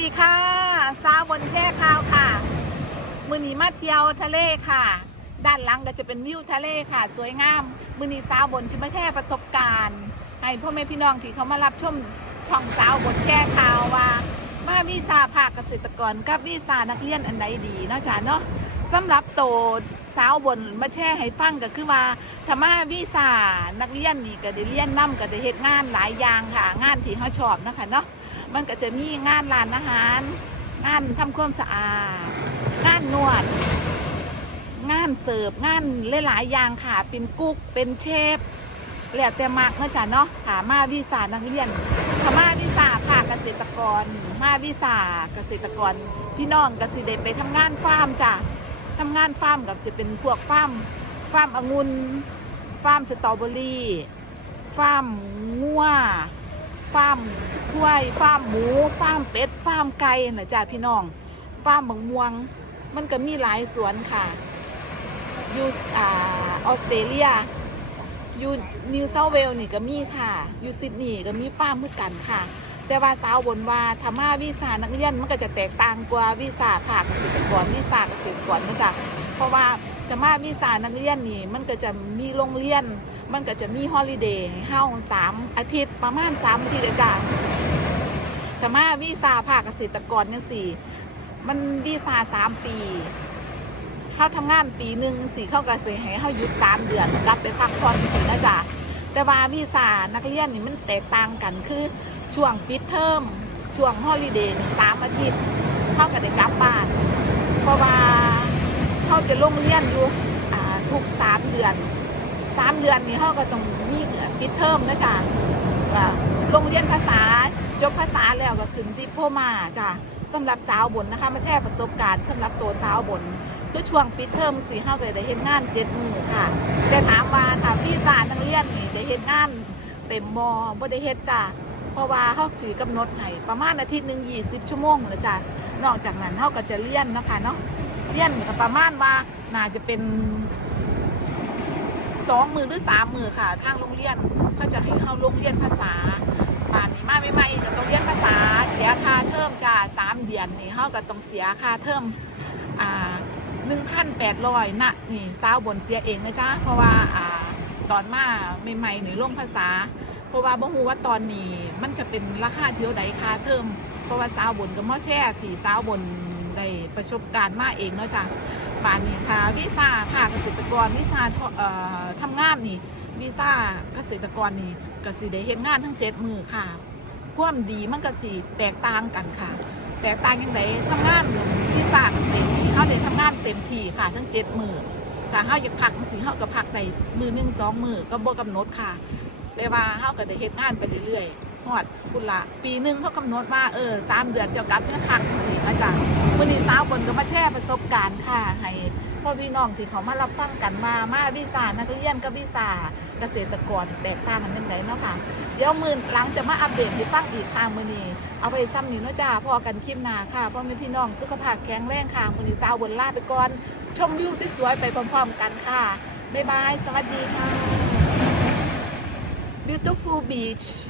ดีค่ะซาบนแช่ข้าวค่ะ มือนีมาเที่ยวทะเลค่ะ ด้านหลังก็จะเป็นวิวทะเลค่ะ สวยงาม มือนีซาบนชิมาแท่ประสบการณ์ ให้พ่อแม่พี่น้องที่เขามารับชมช่องสาวบนแช่ข้าวว่า มาวีซ่าภาคเกษตรกรกับวีซ่านักเรียนอันใดดีเนาะจ้าเนาะ สำหรับโตสาวบนมาแช่ให้ฟังก็คือว่าถ้ามาวีซ่านักเรียนนี่ก็ได้เรียนนํก็ได้เฮ็ดงานหลายอย่างค่ะ งานที่เขาชอบนะคะเนาะมันก็จะมีงานร้านอาหาร งานทำความสะอาด งานนวด งานเสิร์ฟงานหลายๆอย่างค่ะ เป็นกุ๊กเป็นเชฟแล้วแต่มากเนาะจ้ะเนาะถามาวีซ่านักเรียนถ้ามาวีซ่าภาคเกษตรกร มาวีซ่าเกษตรกร พี่น้องก็สิได้ไปทำงานฟาร์มจ้ะ ทำงานฟาร์มกับจะเป็นพวกฟาร์มฟาร์มองุ่นฟาร์มสตรอเบอรี่ฟาร์มงัวฟาร์มควยฟาร์มหมูฟาร์มเป็ดฟาร์มไก่นะจ้าพี่น้องฟาร์มบางม่วง มันก็มีหลายสวนค่ะอยู่อ่าออสเตรเลียอยู่นิวเซาเวลนี่ก็มีค่ะอยู่ซิดนีย์ก็มีฟาร์มเหมือนกันค่ะ แต่ว่าสาวบนว่าธรรมาวีซ่านักเรียนมันก็จะแตกต่างกว่าวีซ่าภาคเกษตรกรวีซ่าเกษตรกรนะจ๊ะเพราะว่าธรรมาวีซ่านักเรียนนี่มันก็จะมีโรงเรียน มันก็จะมีฮอลิเดย์ให้าสามอาทิตย์ประมาณสามอาทิตย์เลยจ้ะแต่มาวีซ่าภาคเกษตรกรเนี่ยสี่มันวีซ่าสามปีเขาทำงานปีหนึ่งสี่เข้ากระเสให้เขาหยุดสามเดือนกลับไปพักผ่อนสินะจ๊ะแต่ว่าวีซ่านักเรียนนี่มันแตกต่างกันคือ ช่วงปิดเทอมช่วงฮอลิเดย์สามอาทิตย์เขาก็ได้กลับบ้าน เพราะว่าเขาจะลงเรียนอยู่ทุกสามเดือนสามเดือนนี้เขาก็ต้องมีปิดเทอมนะจ๊ะโรงเรียนภาษาจบภาษาแล้วก็ขึ้นดิโพมาจ้ะสำหรับสาวบนนะคะมาแชร์ประสบการณ์สำหรับตัวสาวบนคือช่วงปิดเทอมสี่ห้าก็ได้เห็นงานเจ็ดมือค่ะ แต่ถามว่าถามพี่สารนักเรียนนี่ได้เห็นงานเต็มมอบ่ได้เฮ็ดจ้ะ เพราะว่าเขาสือกำหนดให้ประมาณอาทิตย์หนึ่งยี่สิบชั่วโมงนะจ๊ะนอกจากนั้นเขาก็จะเรียนนะคะเนาะเรียนก็ประมาณว่าน่าจะเป็นสองมือหรือสามมือค่ะ ทางโรงเรียนเขาจะให้เขาโรงเรียนภาษาป่านนี้มาไม่ไม่ก็ต้องเรียนภาษาเสียค่าเทอมจ้าสามเดือนนี่เขาก็ต้องเสียค่าเทอมอ่าหนึ่งพันแปดร้อยนะนี่สาวบนเสียเองนะจ๊ะเพราะว่าอ่าตอนมาใหม่ๆหรือลงภาษา เพราะว่าบ่ฮู้ว่าตอนนี้มันจะเป็นราคาเที่ยวใดค่าเทอมเพราะว่าสาวบนก็มาแช่ที่สาวบนได้ประสบการณ์มาเองเนาะจ้ะป่านนี้ค่ะวีซ่าภาคเกษตรกรวีซ่าทเอ่อทำงานนี่วีซ่าเกษตรกรนี่กสิได้เฮ็ดงานทั้งเจ็ดมือค่ะความดีมันกสิแตกต่างกันค่ะ แตกต่างยังไงทำงานวีซ่าเกษตรเขาได้ทำงานเต็มที่ค่ะทั้งเจ็ดมือถ้าเขาอยากพักสิเขาก็พักได้มือหนึ่งสองมือก็บ่กำหนดค่ะ แต่ว่าเขาก็ได้เฮ็ดงานไปเรื่อยๆฮอดคุณละปีหนึ่งเขากำหนดว่าเออสามเดือนเจ้ากลับเพื่อพักสิอาจารย์วันนี้สาวบนก็มาแชร์ประสบการณ์ค่ะให้พ่อพี่น้องที่เขามารับฟังกันมามาวิสานักเรียนกับวิสาเกษตรกรแตกต่างกันเป็นไงเนาะค่ะเดี๋ยวมือหลังจะมาอัปเดตให้ฟังอีกค่ะมือนี้เอาไปซ้ำนี่เนาะจ้าพอกันคลิปหน้าค่ะพ่อแม่พี่น้องสุขภาพแข็งแรงค่ะมือนี้สาวบนล่าไปก่อนชมวิวที่สวยไปพร้อมๆกันค่ะบ๊ายบายสวัสดีค่ะ beautiful beach